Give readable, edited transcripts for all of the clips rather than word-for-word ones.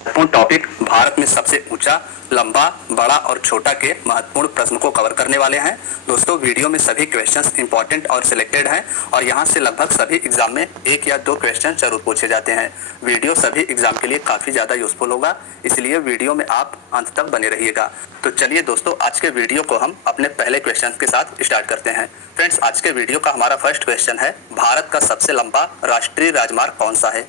महत्वपूर्ण टॉपिक भारत में सबसे ऊंचा, लंबा, बड़ा और छोटा के महत्वपूर्ण प्रश्न को कवर करने वाले हैं। दोस्तों, वीडियो में सभी क्वेश्चंस इंपॉर्टेंट और सिलेक्टेड हैं और यहां से लगभग सभी एग्जाम में 1 या 2 क्वेश्चन जरूर पूछे जाते हैं। वीडियो सभी एग्जाम के लिए काफ़ी ज़्यादा यूजफुल होगा, इसलिए वीडियो में आप अंत तक बने रहिएगा। तो चलिए दोस्तों, आज के वीडियो को हम अपने पहले क्वेश्चन के साथ स्टार्ट करते हैं। फ्रेंड्स, आज के वीडियो का हमारा फर्स्ट क्वेश्चन है, भारत का सबसे लंबा राष्ट्रीय राजमार्ग कौन सा है?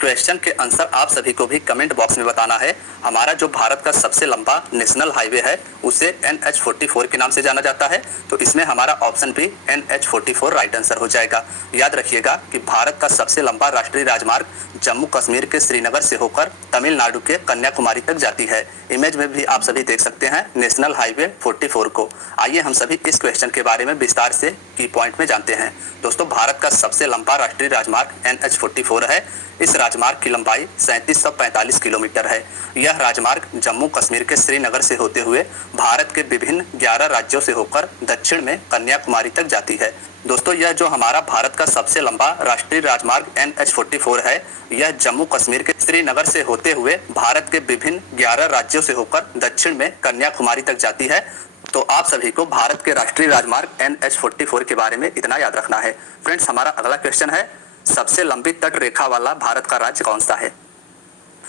क्वेश्चन के आंसर आप सभी को भी कमेंट बॉक्स में बताना है। हमारा जो भारत का सबसे लंबा नेशनल हाईवे है उसे NH44 के नाम से जाना जाता है, तो इसमें हमारा ऑप्शन भी NH44 राइट आंसर हो जाएगा। याद रखिएगा कि भारत का सबसे लंबा राष्ट्रीय राजमार्ग जम्मू कश्मीर के श्रीनगर से होकर तमिलनाडु के कन्याकुमारी तक जाती है। इमेज में भी आप सभी देख सकते हैं नेशनल हाईवे 44 को। आइए हम सभी इस क्वेश्चन के बारे में विस्तार से की पॉइंट में जानते हैं। दोस्तों, भारत का सबसे लंबा राष्ट्रीय राजमार्ग NH44 है। इस राजमार्ग की लंबाई 3745 किलोमीटर है। यह राजमार्ग जम्मू कश्मीर के श्रीनगर से होते हुए भारत के विभिन्न 11 राज्यों से होकर दक्षिण में कन्याकुमारी तक जाती है। दोस्तों, यह जो हमारा भारत का सबसे लंबा राष्ट्रीय राजमार्ग NH44 है, यह जम्मू कश्मीर के श्रीनगर से होते हुए भारत के विभिन्न 11 राज्यों से होकर दक्षिण में कन्याकुमारी तक जाती है। तो आप सभी को भारत के राष्ट्रीय राजमार्ग NH44 के बारे में इतना याद रखना है। फ्रेंड्स, हमारा अगला क्वेश्चन है, सबसे लंबी तट रेखा वाला भारत का राज्य कौन सा है?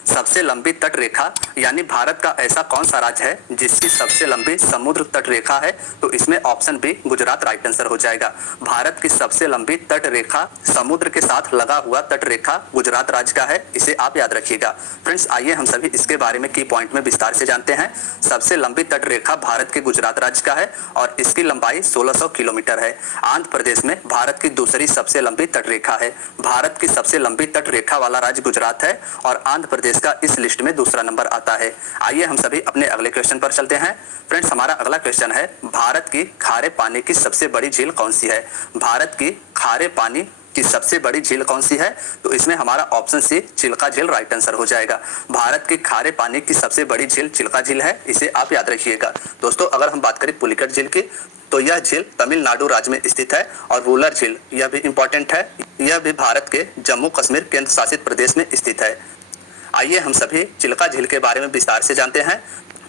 सबसे लंबी तट रेखा यानी भारत का ऐसा कौन सा राज्य है जिसकी सबसे लंबी समुद्र तट रेखा है? तो इसमें option B Gujarat right answer हो जाएगा। भारत की सबसे लंबी तट रेखा समुद्र के साथ लगा हुआ तट रेखा गुजरात राज्य का है, इसे आप याद रखिएगा। फ्रेंड्स, आइए हम सभी इसके बारे में की पॉइंट में विस्तार से जानते हैं। सबसे लंबी तट रेखा भारत के गुजरात राज्य का है और इसकी लंबाई 1600 किलोमीटर है। आंध्र प्रदेश में भारत की दूसरी सबसे लंबी तट रेखा है। भारत की सबसे लंबी तट रेखा वाला राज्य गुजरात है और आंध्र प्रदेश का इस लिस्ट में दूसरा नंबर आता है। आइए हम सभी अपने अगले क्वेश्चन पर चलते हैं। फ्रेंड्स, हमारा अगला क्वेश्चन है, भारत की खारे पानी की सबसे बड़ी झील कौन सी है? भारत की खारे पानी की सबसे बड़ी झील कौन सी है? तो इसमें हमारा ऑप्शन सी चिल्का झील राइट आंसर हो जाएगा। भारत की खारे पानी की सबसे बड़ी झील चिल्का झील है, इसे आप याद रखिएगा। दोस्तों, अगर हम बात करें पुलिकट झील की, तो यह झील तमिलनाडु राज्य में स्थित है। और वुलर झील, यह भी इंपॉर्टेंट है, यह भी भारत के जम्मू कश्मीर केंद्र शासित प्रदेश में स्थित है। आइए हम सभी चिल्का झील के बारे में विस्तार से जानते हैं।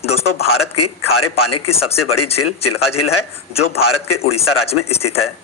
दोस्तों, भारत की खारे पानी की सबसे बड़ी झील चिल्का झील है, जो भारत के उड़ीसा राज्य में स्थित है।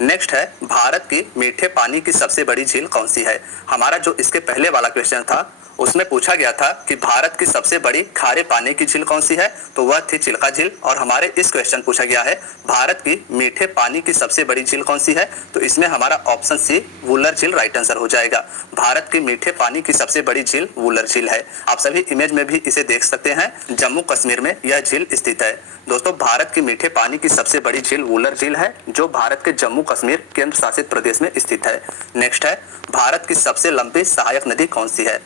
नेक्स्ट है, भारत की मीठे पानी की सबसे बड़ी झील कौन सी है? हमारा जो इसके पहले वाला क्वेश्चन था उसमें पूछा गया था कि भारत की सबसे बड़ी खारे पानी की झील कौन सी है, तो वह थी चिल्का झील। और हमारे इस क्वेश्चन पूछा गया है, भारत की मीठे पानी की सबसे बड़ी झील कौन सी है? तो इसमें हमारा ऑप्शन सी वुलर झील राइट आंसर हो जाएगा। भारत की मीठे पानी की सबसे बड़ी झील वुलर झील है। आप सभी इमेज में भी इसे देख सकते हैं, जम्मू कश्मीर में यह झील स्थित है। दोस्तों, भारत की मीठे पानी की सबसे बड़ी झील वुलर झील है, जो भारत के जम्मू कश्मीर केंद्र शासित प्रदेश में स्थित है। नेक्स्ट है, भारत की सबसे लंबी सहायक नदी कौन सी है?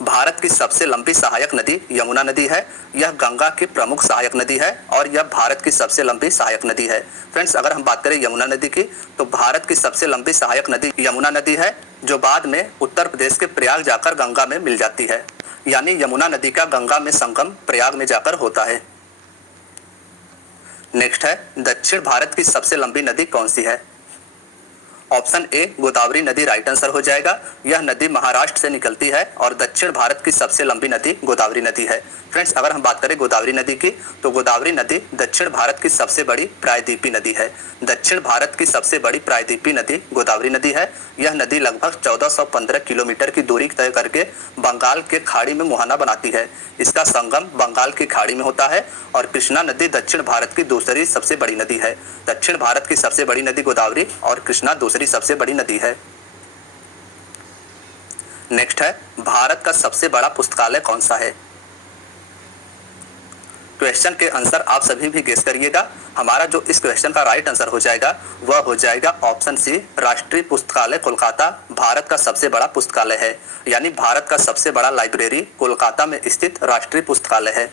भारत की सबसे लंबी सहायक नदी यमुना नदी है। यह गंगा की प्रमुख सहायक नदी है और यह भारत की सबसे लंबी सहायक नदी है। फ्रेंड्स, अगर हम बात करें यमुना नदी की, तो भारत की सबसे लंबी सहायक नदी यमुना नदी है, जो बाद में उत्तर प्रदेश के प्रयाग जाकर गंगा में मिल जाती है। यानी यमुना नदी का गंगा में संगम प्रयाग में जाकर होता है। नेक्स्ट है, दक्षिण भारत की सबसे लंबी नदी कौन सी है? ऑप्शन ए गोदावरी नदी राइट आंसर हो जाएगा। यह नदी महाराष्ट्र से निकलती है और दक्षिण भारत की सबसे लंबी नदी गोदावरी नदी है। फ्रेंड्स, अगर हम बात करें गोदावरी नदी की, तो गोदावरी नदी दक्षिण भारत की सबसे बड़ी प्रायद्वीपीय नदी है। दक्षिण भारत की सबसे बड़ी प्रायद्वीपीय नदी गोदावरी नदी है। यह नदी लगभग 1415 किलोमीटर की दूरी तय करके बंगाल के खाड़ी में मुहाना बनाती है। इसका संगम बंगाल की खाड़ी में होता है और कृष्णा नदी दक्षिण भारत की दूसरी सबसे बड़ी नदी है। दक्षिण भारत की सबसे बड़ी नदी गोदावरी और कृष्णा दूसरी सबसे बड़ी नदी है। नेक्स्ट है, भारत का सबसे बड़ा पुस्तकालय कौन सा है? क्वेश्चन के आंसर आप सभी भी गेस करिएगा। हमारा जो इस क्वेश्चन का राइट आंसर हो जाएगा वह हो जाएगा ऑप्शन सी राष्ट्रीय पुस्तकालय कोलकाता भारत का सबसे बड़ा पुस्तकालय है। यानी भारत का सबसे बड़ा लाइब्रेरी कोलकाता में स्थित राष्ट्रीय पुस्तकालय है।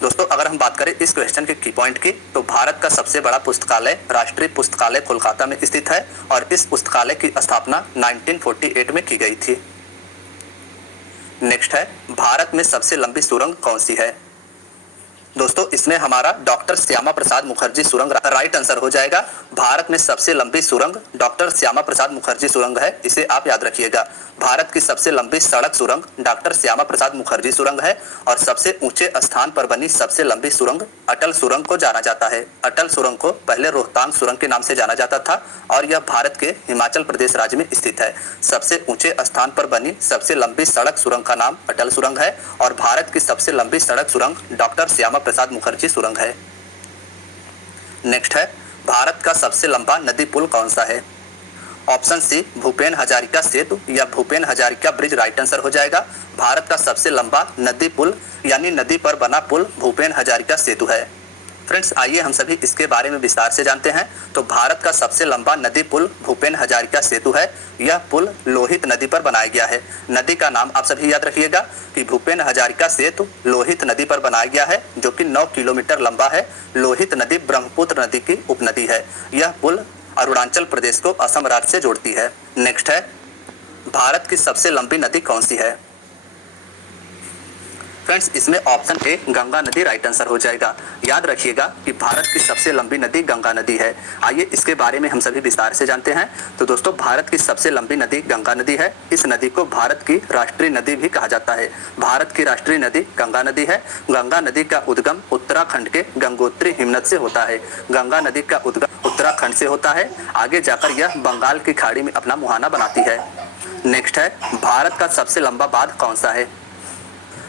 दोस्तों, अगर हम बात करें इस क्वेश्चन के की पॉइंट की, तो भारत का सबसे बड़ा पुस्तकालय राष्ट्रीय पुस्तकालय कोलकाता में स्थित है और इस पुस्तकालय की स्थापना 1948 में की गई थी। नेक्स्ट है, भारत में सबसे लंबी सुरंग कौन सी है? दोस्तों इसमें हमारा डॉक्टर श्यामा प्रसाद मुखर्जी सुरंग राइट आंसर हो जाएगा। भारत में सबसे लंबी सुरंग डॉक्टर श्यामा प्रसाद मुखर्जी सुरंग है, इसे आप याद रखिएगा। भारत की सबसे लंबी सड़क सुरंग डॉक्टर श्यामा प्रसाद मुखर्जी सुरंग है और सबसे ऊंचे स्थान पर बनी सबसे लंबी सुरंग अटल सुरंग को जाना जाता है। अटल सुरंग को पहले रोहतांग सुरंग के नाम से जाना जाता था और यह भारत के हिमाचल प्रदेश राज्य में स्थित है। सबसे ऊंचे स्थान पर बनी सबसे लंबी सड़क सुरंग का नाम अटल सुरंग है और भारत की सबसे लंबी सड़क सुरंग डॉक्टर श्यामा प्रसाद मुखर्जी सुरंग है। नेक्स्ट है, भारत का सबसे लंबा नदी पुल कौन सा है? ऑप्शन सी भूपेन हजारिका सेतु या Bhupen Hazarika bridge right answer हो जाएगा। भारत का सबसे लंबा नदी पुल यानी नदी पर बना पुल भूपेन हजारिका सेतु है। फ्रेंड्स आइए हम सभी इसके बारे में विस्तार से जानते हैं। तो भारत का सबसे लंबा नदी पुल भूपेन हजारिका सेतु है। यह पुल लोहित नदी पर बनाया गया है। नदी का नाम आप सभी याद रखिएगा कि भूपेन हजारिका सेतु लोहित नदी पर बनाया गया है, जो कि 9 किलोमीटर लंबा है। लोहित नदी ब्रह्मपुत्र नदी की उपनदी है। यह पुल अरुणाचल प्रदेश को असम राज्य से जोड़ती है। नेक्स्ट है, भारत की सबसे लंबी नदी कौन सी है? फ्रेंड्स इसमें ऑप्शन ए गंगा नदी राइट आंसर हो जाएगा। याद रखिएगा कि भारत की सबसे लंबी नदी गंगा नदी है। आइए इसके बारे में हम सभी विस्तार से जानते हैं। तो दोस्तों भारत की सबसे लंबी नदी गंगा नदी है। इस नदी को भारत की राष्ट्रीय नदी भी कहा जाता है। भारत की राष्ट्रीय नदी गंगा नदी है। गंगा नदी का उद्गम उत्तराखंड के गंगोत्री हिमनद से होता है। गंगा नदी का उद्गम उत्तराखंड से होता है। आगे जाकर यह बंगाल की खाड़ी में अपना मुहाना बनाती है। नेक्स्ट है, भारत का सबसे लंबा बांध कौन सा है?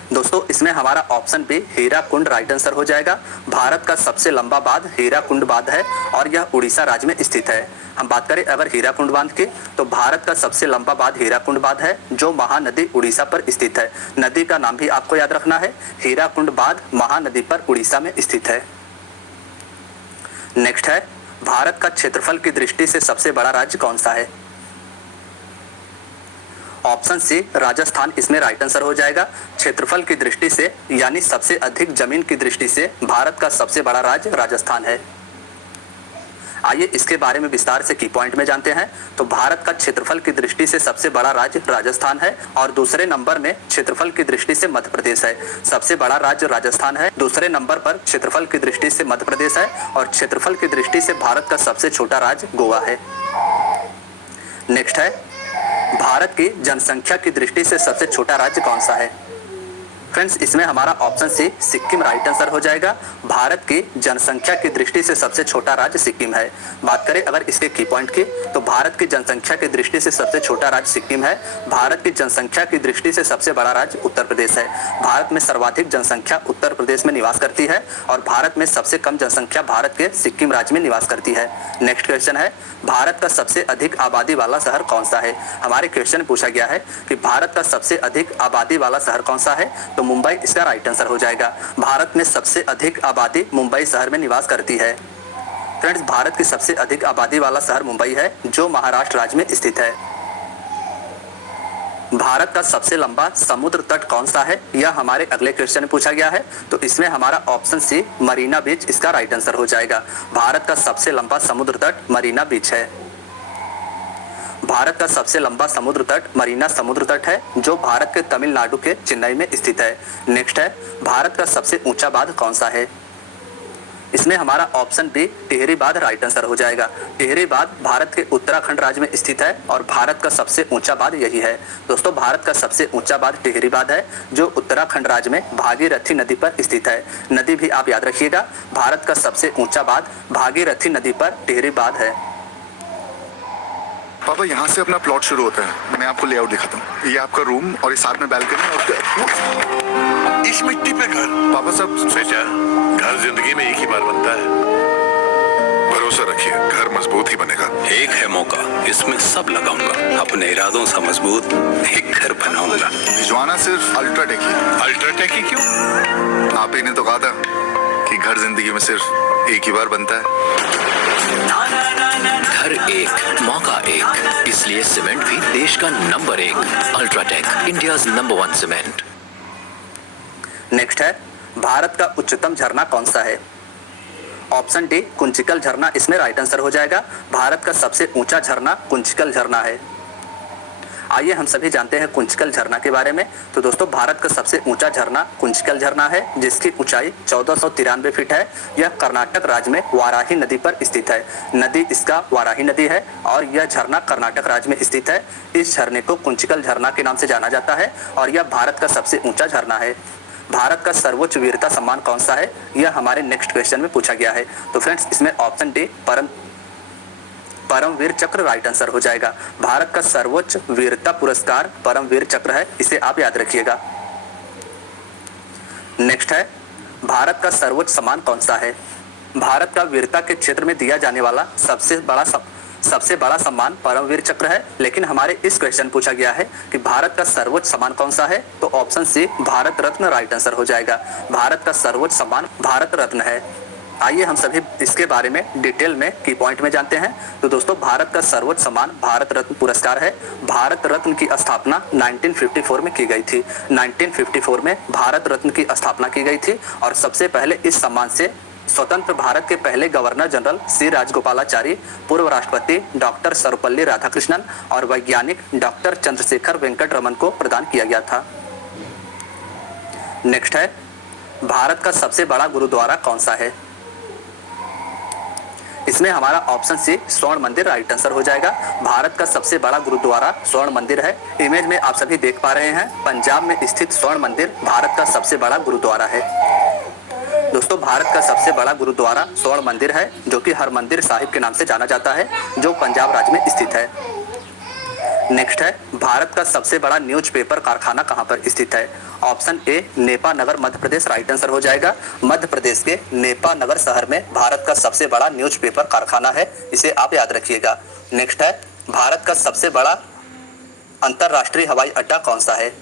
दोस्तों इसमें हमारा option B Hirakud right answer हो जाएगा। भारत का सबसे लंबा बांध हीराकुंड बांध है और यह उड़ीसा राज्य में स्थित है। हम बात करें अगर हीराकुंड बांध की, तो भारत का सबसे लंबा बांध हीराकुंड बांध है, जो महानदी उड़ीसा पर स्थित है। नदी का नाम भी आपको याद रखना है, हीराकुंड बांध महानदी पर उड़ीसा में स्थित है। नेक्स्ट है, भारत का क्षेत्रफल की दृष्टि से सबसे बड़ा राज्य कौन सा है? ऑप्शन सी राजस्थान इसमें राइट आंसर हो जाएगा। क्षेत्रफल की दृष्टि से यानी सबसे अधिक जमीन की दृष्टि से भारत का सबसे बड़ा राज्य राजस्थान है। आइए इसके बारे में विस्तार से की पॉइंट में जानते हैं। तो भारत का क्षेत्रफल की दृष्टि से सबसे बड़ा राज्य राजस्थान है और दूसरे नंबर में क्षेत्रफल की दृष्टि से मध्य प्रदेश है। सबसे बड़ा राज्य राजस्थान है, दूसरे नंबर पर क्षेत्रफल की दृष्टि से मध्य प्रदेश है और क्षेत्रफल की दृष्टि से भारत का सबसे छोटा राज्य गोवा है। नेक्स्ट है, भारत की जनसंख्या की दृष्टि से सबसे छोटा राज्य कौन सा है? फ्रेंड्स इसमें हमारा option C Sikkim right answer हो जाएगा। भारत की जनसंख्या की दृष्टि से सबसे छोटा राज्य सिक्किम है। बात करें अगर इसके की पॉइंट की, तो भारत की जनसंख्या की दृष्टि से सबसे छोटा राज्य सिक्किम है। भारत की जनसंख्या की दृष्टि से सबसे बड़ा राज्य उत्तर प्रदेश है। भारत में सर्वाधिक जनसंख्या उत्तर प्रदेश में निवास करती है और भारत में सबसे कम जनसंख्या भारत के सिक्किम राज्य में निवास करती है। नेक्स्ट क्वेश्चन है, भारत का सबसे अधिक आबादी वाला शहर कौन सा है? हमारे क्वेश्चन में पूछा गया है कि भारत का सबसे अधिक आबादी वाला शहर कौन सा है, तो मुंबई इसका राइट आंसर हो जाएगा। भारत में सबसे अधिक आबादी मुंबई शहर में निवास करती है। फ्रेंड्स भारत की सबसे अधिक आबादी वाला शहर मुंबई है, जो महाराष्ट्र राज्य में स्थित है। भारत का सबसे लंबा समुद्र तट कौन सा है, यह हमारे अगले क्वेश्चन में पूछा गया है। तो इसमें हमारा ऑप्शन सी मरीना बीच इसका राइट आंसर हो जाएगा। भारत का सबसे लंबा समुद्र तट मरीना बीच है। भारत का सबसे लंबा समुद्र तट मरीना समुद्र तट है, जो भारत के तमिलनाडु के चेन्नई में स्थित है। नेक्स्ट है, भारत का सबसे ऊंचा बांध कौन सा है? इसमें हमारा ऑप्शन बी टिहरी बांध राइट आंसर हो जाएगा। टिहरी बांध भारत के उत्तराखंड राज्य में स्थित है और भारत का सबसे ऊंचा बांध यही है। दोस्तों भारत का सबसे ऊंचा बांध टिहरी बांध है, जो उत्तराखंड राज्य में भागीरथी नदी पर स्थित है। नदी भी आप याद रखिएगा, भारत का सबसे ऊंचा बांध भागीरथी नदी पर टिहरी बांध है। पापा यहाँ से अपना प्लॉट शुरू होता है। मैं आपको लेआउट दिखाता हूँ। ये आपका रूम और इस साथ में बालकनी और इस मिट्टी पे घर। पापा सब बेटा, घर जिंदगी में एक ही बार बनता है। भरोसा रखिए, घर मजबूत ही बनेगा। एक है मौका, इसमें सब लगाऊंगा। अपने इरादों से मजबूत एक घर बनाऊंगा। भिजवाना सिर्फ अल्ट्राटेक ही। अल्ट्राटेक ही क्यों? आप ही ने तो कहा था कि घर जिंदगी में सिर्फ एक ही बार बनता है। घर एक, मौका एक, इसलिए सीमेंट भी देश का number 1। UltraTech, India's number 1 cement. Next है, भारत का उच्चतम झरना कौन सा है? ऑप्शन डी कुंचिकल झरना इसमें राइट आंसर हो जाएगा। भारत का सबसे ऊंचा झरना कुंचिकल झरना है। आइए हम सभी जानते हैं कुंचिकल झरना के बारे में। तो दोस्तों भारत का सबसे ऊंचा झरना कुंचिकल झरना है, जिसकी ऊंचाई 1493 फीट है। यह कर्नाटक राज्य में वाराही नदी पर स्थित है। नदी इसका वाराही नदी है और यह झरना कर्नाटक राज्य में स्थित है। इस झरने को कुंचिकल झरना के नाम से जाना जाता है और यह भारत का सबसे ऊंचा झरना है। भारत का सर्वोच्च वीरता सम्मान कौन सा है, यह हमारे नेक्स्ट क्वेश्चन में पूछा गया है। तो फ्रेंड्स इसमें ऑप्शन डी परमवीर चक्र राइट आंसर हो जाएगा। भारत का सर्वोच्च वीरता पुरस्कार परमवीर चक्र है, इसे आप याद रखिएगा। नेक्स्ट है भारत का सर्वोच्च सम्मान कौन सा है। भारत का वीरता के क्षेत्र में दिया जाने वाला सबसे बड़ा सम्मान परमवीर चक्र है, लेकिन हमारे इस क्वेश्चन पूछा गया है कि भारत का सर्वोच्च सम्मान कौन सा है, तो option C Bharat Ratna right answer हो जाएगा। भारत का सर्वोच्च सम्मान भारत रत्न है। आइए हम सभी इसके बारे में डिटेल में की पॉइंट में जानते हैं। तो दोस्तों भारत का सर्वोच्च सम्मान भारत रत्न पुरस्कार है। भारत रत्न की स्थापना 1954 में की गई थी। 1954 में भारत रत्न की स्थापना की गई थी और सबसे पहले इस सम्मान से स्वतंत्र भारत के पहले गवर्नर जनरल सी राजगोपालाचारी, पूर्व राष्ट्रपति डॉक्टर सर्वपल्ली राधाकृष्णन और वैज्ञानिक डॉक्टर चंद्रशेखर वेंकट रमन को प्रदान किया गया था। नेक्स्ट है भारत का सबसे बड़ा गुरुद्वारा कौन सा है। इसमें हमारा ऑप्शन सी स्वर्ण मंदिर राइट आंसर हो जाएगा। भारत का सबसे बड़ा गुरुद्वारा स्वर्ण मंदिर है। इमेज में आप सभी देख पा रहे हैं, पंजाब में स्थित स्वर्ण मंदिर भारत का सबसे बड़ा गुरुद्वारा है। दोस्तों भारत का सबसे बड़ा गुरुद्वारा स्वर्ण मंदिर है, जो कि हरमंदिर साहिब के नाम से जाना जाता है, जो पंजाब राज्य में स्थित है। नेक्स्ट है भारत का सबसे बड़ा न्यूज़पेपर कारखाना कहां पर स्थित है। Option A Nipah Nagar Madhya Pradesh right answer हो जाएगा। मध्य प्रदेश के नेपा नगर शहर में भारत का सबसे बड़ा न्यूज़पेपर कारखाना है, इसे आप याद रखिएगा। नेक्स्ट है भारत का सबसे बड़ा अंतरराष्ट्रीय हवाई अड्डा कौन सा है।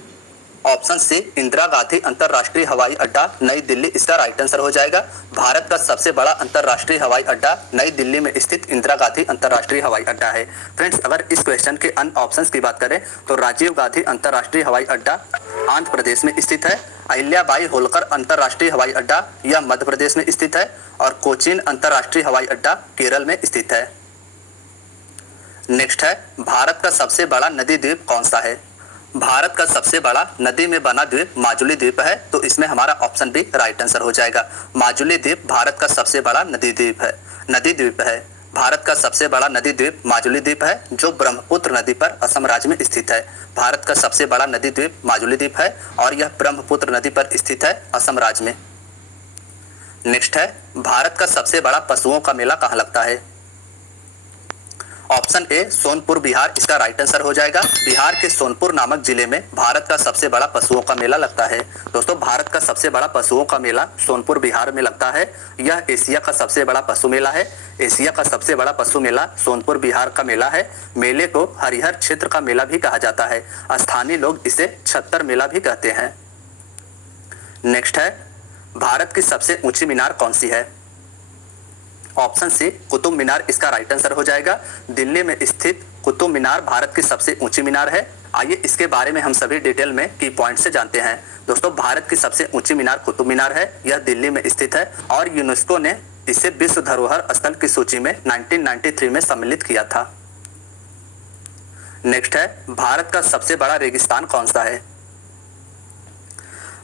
ऑप्शन सी इंदिरा गांधी अंतरराष्ट्रीय हवाई अड्डा नई दिल्ली, इसका राइट आंसर हो जाएगा। भारत का सबसे बड़ा अंतरराष्ट्रीय हवाई अड्डा नई दिल्ली में स्थित इंदिरा गांधी अंतरराष्ट्रीय हवाई अड्डा है। फ्रेंड्स अगर इस क्वेश्चन के अन्य ऑप्शंस की बात करें तो राजीव गांधी अंतरराष्ट्रीय हवाई अड्डा आंध्र प्रदेश में स्थित है। अहिल्याबाई होलकर अंतरराष्ट्रीय हवाई अड्डा यह मध्य प्रदेश में स्थित है और कोचीन अंतरराष्ट्रीय हवाई अड्डा केरल में स्थित है। नेक्स्ट है भारत का सबसे बड़ा नदी द्वीप कौन सा है। भारत का सबसे बड़ा नदी में बना द्वीप माजुली द्वीप है, तो इसमें हमारा ऑप्शन बी राइट आंसर हो जाएगा। माजुली द्वीप भारत का सबसे बड़ा नदी द्वीप है। भारत का सबसे बड़ा नदी द्वीप माजुली द्वीप है, जो ब्रह्मपुत्र नदी पर असम राज्य में स्थित है। भारत का सबसे बड़ा नदी द्वीप माजुली द्वीप है और यह ब्रह्मपुत्र नदी पर स्थित है, असम राज्य में। नेक्स्ट है भारत का सबसे बड़ा पशुओं का मेला कहाँ लगता है। ऑप्शन ए सोनपुर बिहार, इसका राइट आंसर हो जाएगा। बिहार के सोनपुर नामक जिले में भारत का सबसे बड़ा पशुओं का मेला लगता है। दोस्तों भारत का सबसे बड़ा पशुओं का मेला सोनपुर बिहार में लगता है। यह एशिया का सबसे बड़ा पशु मेला है। एशिया का सबसे बड़ा पशु मेला सोनपुर बिहार का मेला है। मेले को हरिहर क्षेत्र का मेला भी कहा जाता है। स्थानीय लोग इसे छत्तर मेला भी कहते हैं। नेक्स्ट है भारत की सबसे ऊंची मीनार कौन सी है। ऑप्शन सी कुतुब मीनार, इसका राइट आंसर हो जाएगा। दिल्ली में स्थित कुतुब मीनार भारत की सबसे ऊंची मीनार है। आइए इसके बारे में हम सभी डिटेल में की पॉइंट से जानते हैं। दोस्तों भारत की सबसे ऊंची मीनार कुतुब मीनार है। यह दिल्ली में स्थित है और यूनेस्को ने इसे विश्व धरोहर स्थल की सूची में 1993 में सम्मिलित किया था। नेक्स्ट है भारत का सबसे बड़ा रेगिस्तान कौन सा है।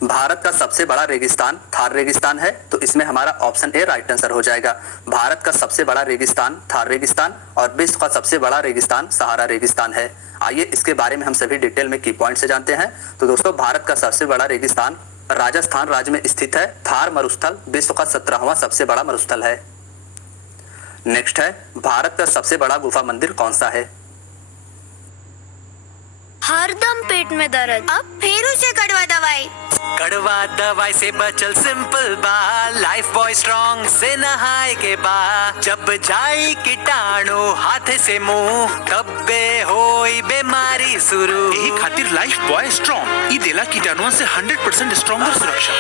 भारत का सबसे बड़ा रेगिस्तान थार रेगिस्तान है, तो इसमें हमारा ऑप्शन ए राइट आंसर हो जाएगा। भारत का सबसे बड़ा रेगिस्तान थार रेगिस्तान और विश्व का सबसे बड़ा रेगिस्तान सहारा रेगिस्तान है। आइए इसके बारे में हम सभी डिटेल में की पॉइंट से जानते हैं। तो दोस्तों भारत का सबसे बड़ा रेगिस्तान राजस्थान राज्य में स्थित है। थार मरुस्थल विश्व का 17वां सबसे बड़ा मरुस्थल है। नेक्स्ट है भारत का सबसे बड़ा गुफा मंदिर कौन सा है। हरदम पेट में दर्द, अब फिर उसे कड़वा दवाई से बचल सिंपल बा। लाइफ बॉय स्ट्रॉन्ग से नहाए के बा। जब जाई कीटाणु हाथ से मुंह, तब्बे होई बीमारी शुरू। यही खातिर लाइफ बॉय स्ट्रॉन्ग ई देला कीटाणुओं से 100% स्ट्रॉन्गर सुरक्षा।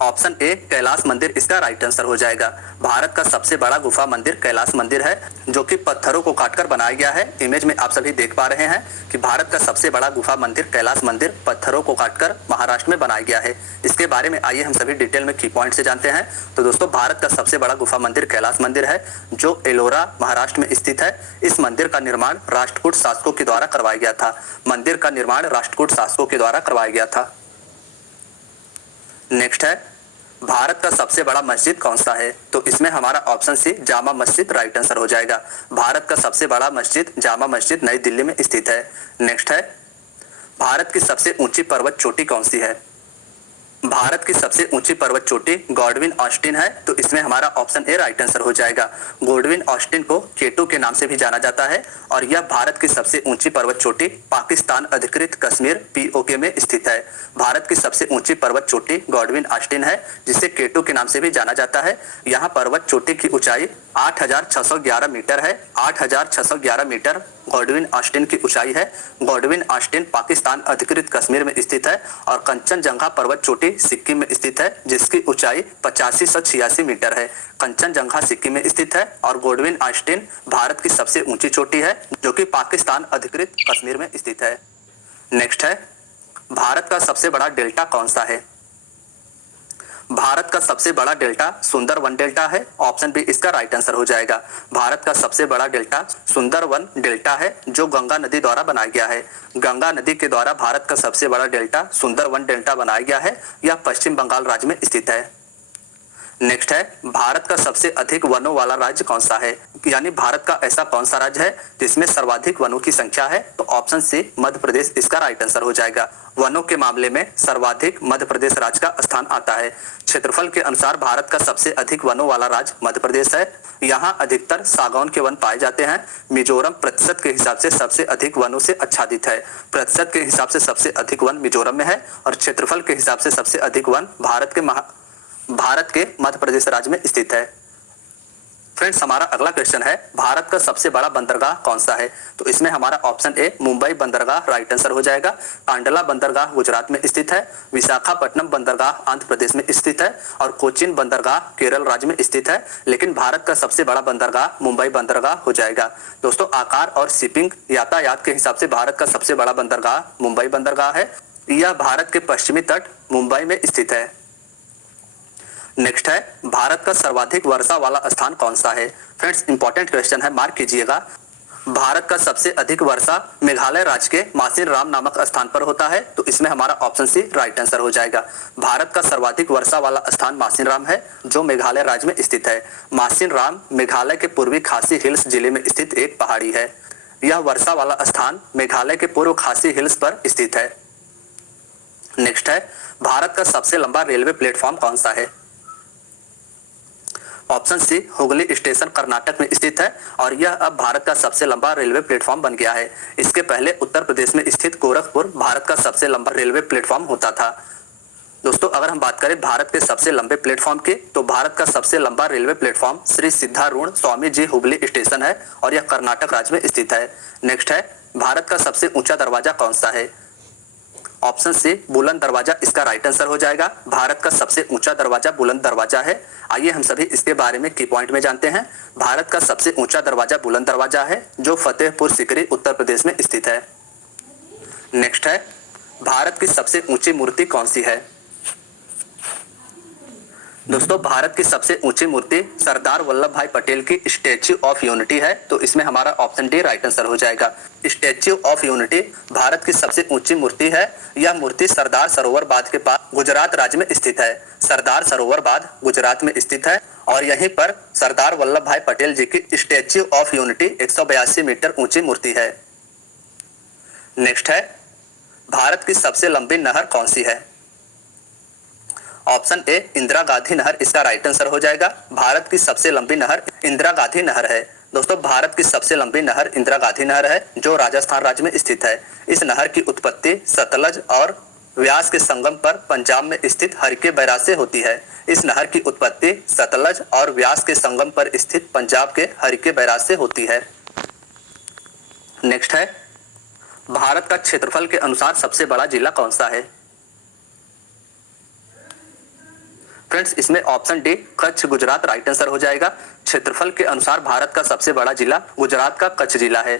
ऑप्शन ए कैलाश मंदिर इसका राइट आंसर हो जाएगा। भारत का सबसे बड़ा गुफा मंदिर कैलाश मंदिर है, जो कि पत्थरों को काटकर बनाया गया है। इमेज में आप सभी देख पा रहे हैं कि भारत का सबसे बड़ा गुफा मंदिर कैलाश मंदिर पत्थरों को काटकर महाराष्ट्र में बनाया गया है। इसके बारे में आइए हम सभी डिटेल में की पॉइंट से जानते हैं। तो दोस्तों, भारत का सबसे बड़ा गुफा मंदिर कैलाश मंदिर है, जो एलोरा महाराष्ट्र में स्थित है। इस मंदिर का निर्माण राष्ट्रकूट शासकों के द्वारा करवाया गया था। मंदिर का निर्माण राष्ट्रकूट शासकों के द्वारा करवाया गया था। नेक्स्ट है, भारत का सबसे बड़ा मस्जिद कौन सा है? तो इसमें हमारा ऑप्शन सी जामा मस्जिद राइट आंसर हो जाएगा। भारत का सबसे बड़ा मस्जिद जामा मस्जिद नई दिल्ली में स्थित है। नेक्स्ट है, भारत की सबसे ऊंची पर्वत चोटी कौन सी है? भारत की सबसे ऊंची पर्वत चोटी गॉडविन ऑस्टिन है। तो इसमें हमारा ऑप्शन ए राइट आंसर हो जाएगा। गॉडविन ऑस्टिन को केटू के नाम से भी जाना जाता है और यह भारत की सबसे ऊंची पर्वत चोटी पाकिस्तान अधिकृत कश्मीर पीओके में स्थित है। भारत की सबसे ऊंची पर्वत चोटी गॉडविन ऑस्टिन है, जिसे केटू के नाम से भी जाना जाता है। यहाँ पर्वत चोटी की ऊंचाई 8,611 मीटर है। 8,611 मीटर गॉडविन ऑस्टिन की ऊंचाई है। गॉडविन ऑस्टिन पाकिस्तान अधिकृत कश्मीर में स्थित है और कंचनजंगा पर्वत चोटी सिक्किम में स्थित है, जिसकी ऊंचाई 8586 मीटर है। कंचनजंगा सिक्किम में स्थित है और गॉडविन ऑस्टिन भारत की सबसे ऊंची चोटी है, जो कि पाकिस्तान अधिकृत कश्मीर में स्थित है। नेक्स्ट है, भारत का सबसे बड़ा डेल्टा कौन सा है? भारत का सबसे बड़ा डेल्टा सुंदरवन डेल्टा है। ऑप्शन बी इसका राइट आंसर हो जाएगा। भारत का सबसे बड़ा डेल्टा सुंदरवन डेल्टा है, जो गंगा नदी द्वारा बनाया गया है। गंगा नदी के द्वारा भारत का सबसे बड़ा डेल्टा सुंदरवन डेल्टा बनाया गया है। यह पश्चिम बंगाल राज्य में स्थित है। नेक्स्ट है, भारत का सबसे अधिक वनों वाला राज्य कौन सा है? यानी भारत का ऐसा कौन सा राज्य है जिसमें सर्वाधिक वनों की संख्या है? तो ऑप्शन सी मध्य प्रदेश इसका राइट आंसर हो जाएगा। वनों के मामले में सर्वाधिक मध्य प्रदेश राज्य का स्थान आता है। क्षेत्रफल के अनुसार भारत का सबसे अधिक वनों वाला राज्य मध्य प्रदेश है। यहाँ अधिकतर सागौन के वन पाए जाते हैं। मिजोरम प्रतिशत के हिसाब से सबसे अधिक वनों से आच्छादित है। प्रतिशत के हिसाब से सबसे अधिक वन मिजोरम में है और क्षेत्रफल के हिसाब से सबसे अधिक वन भारत के मध्य प्रदेश राज्य में स्थित है। फ्रेंड्स, हमारा अगला क्वेश्चन है, भारत का सबसे बड़ा बंदरगाह कौन सा है? तो इसमें हमारा ऑप्शन ए मुंबई बंदरगाह राइट आंसर हो जाएगा। कांडला बंदरगाह गुजरात में स्थित है। विशाखापट्टनम बंदरगाह आंध्र प्रदेश में स्थित है और कोचीन बंदरगाह केरल राज्य में स्थित है। लेकिन भारत का सबसे बड़ा बंदरगाह मुंबई बंदरगाह हो जाएगा। दोस्तों, आकार और शिपिंग यातायात के हिसाब से भारत का सबसे बड़ा बंदरगाह मुंबई बंदरगाह है। यह भारत के पश्चिमी तट मुंबई में स्थित है। नेक्स्ट है, भारत का सर्वाधिक वर्षा वाला स्थान कौन सा है? फ्रेंड्स, इंपॉर्टेंट क्वेश्चन है, मार्क कीजिएगा। भारत का सबसे अधिक वर्षा मेघालय राज्य के मासिन राम नामक स्थान पर होता है। तो इसमें हमारा ऑप्शन सी राइट आंसर हो जाएगा। भारत का सर्वाधिक वर्षा वाला स्थान मासिन राम है, जो मेघालय राज्य में स्थित है। मासिन राम मेघालय के पूर्वी खासी हिल्स जिले में स्थित एक पहाड़ी है। यह वर्षा वाला स्थान मेघालय के पूर्व खासी हिल्स पर स्थित है। नेक्स्ट है, भारत का सबसे लंबा रेलवे प्लेटफॉर्म कौन सा है? Option C Hooghly station Karnataka में स्थित है और यह अब भारत का सबसे लंबा रेलवे प्लेटफॉर्म बन गया है। इसके पहले उत्तर प्रदेश में स्थित गोरखपुर भारत का सबसे लंबा रेलवे प्लेटफॉर्म होता था। दोस्तों, अगर हम बात करें भारत के सबसे लंबे प्लेटफॉर्म की, तो भारत का सबसे लंबा railway platform Shri Siddharudha Swami ji Hooghly station है और यह कर्नाटक राज्य में स्थित है। नेक्स्ट है, भारत का सबसे ऊंचा दरवाजा कौन सा है? ऑप्शन सी बुलंद दरवाजा इसका राइट आंसर हो जाएगा। भारत का सबसे ऊंचा दरवाजा बुलंद दरवाजा है। आइए हम सभी इसके बारे में की पॉइंट में जानते हैं। भारत का सबसे ऊंचा दरवाजा बुलंद दरवाजा है, जो फतेहपुर सीकरी उत्तर प्रदेश में स्थित है। नेक्स्ट है, भारत की सबसे ऊंची मूर्ति कौन सी है? दोस्तों, भारत की सबसे ऊंची मूर्ति सरदार वल्लभ भाई पटेल की स्टैच्यू ऑफ यूनिटी है। तो इसमें हमारा ऑप्शन डी राइट आंसर हो जाएगा। स्टैच्यू ऑफ यूनिटी भारत की सबसे ऊंची मूर्ति है। यह मूर्ति सरदार सरोवर बांध के पास गुजरात राज्य में स्थित है। सरदार सरोवर बांध गुजरात में स्थित है और यहीं पर सरदार वल्लभ भाई पटेल जी की स्टैच्यू ऑफ यूनिटी 182 मीटर ऊंची मूर्ति है। नेक्स्ट है, भारत की सबसे लंबी नहर कौन सी है? ऑप्शन ए इंदिरा गांधी नहर इसका राइट आंसर हो जाएगा। भारत की सबसे लंबी नहर इंदिरा गांधी नहर है। दोस्तों, भारत की सबसे लंबी नहर इंदिरा गांधी नहर है, जो राजस्थान राज्य में स्थित है। इस नहर की उत्पत्ति सतलज और व्यास के संगम पर पंजाब में स्थित हरिके बैराज से होती है। इस नहर की उत्पत्ति सतलज और व्यास के संगम पर स्थित पंजाब के हरिके बैराज से होती है। नेक्स्ट है, भारत का क्षेत्रफल के अनुसार सबसे बड़ा जिला कौन सा है? फ्रेंड्स इसमें option D Kutch Gujarat right answer हो जाएगा। क्षेत्रफल के अनुसार भारत का सबसे बड़ा जिला गुजरात का कच्छ जिला है।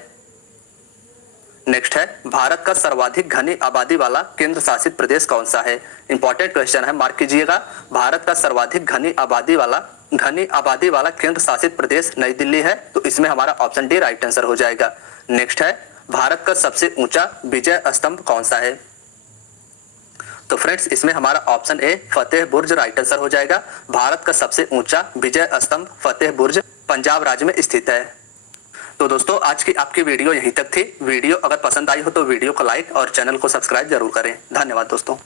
नेक्स्ट है भारत का सर्वाधिक घनी आबादी वाला केंद्र शासित प्रदेश कौन सा है। इंपॉर्टेंट क्वेश्चन है, मार्क कीजिएगा। भारत का सर्वाधिक घनी आबादी वाला केंद्र शासित प्रदेश नई दिल्ली है, तो इसमें हमारा ऑप्शन डी राइट आंसर हो जाएगा। नेक्स्ट है भारत का सबसे ऊंचा विजय स्तंभ कौन सा है। तो फ्रेंड्स इसमें हमारा option A Fateh Burj right answer हो जाएगा। भारत का सबसे ऊंचा विजय स्तंभ फतेह बुर्ज पंजाब राज्य में स्थित है। तो दोस्तों आज की आपकी वीडियो यहीं तक थी। वीडियो अगर पसंद आई हो तो वीडियो को लाइक और चैनल को सब्सक्राइब जरूर करें। धन्यवाद दोस्तों।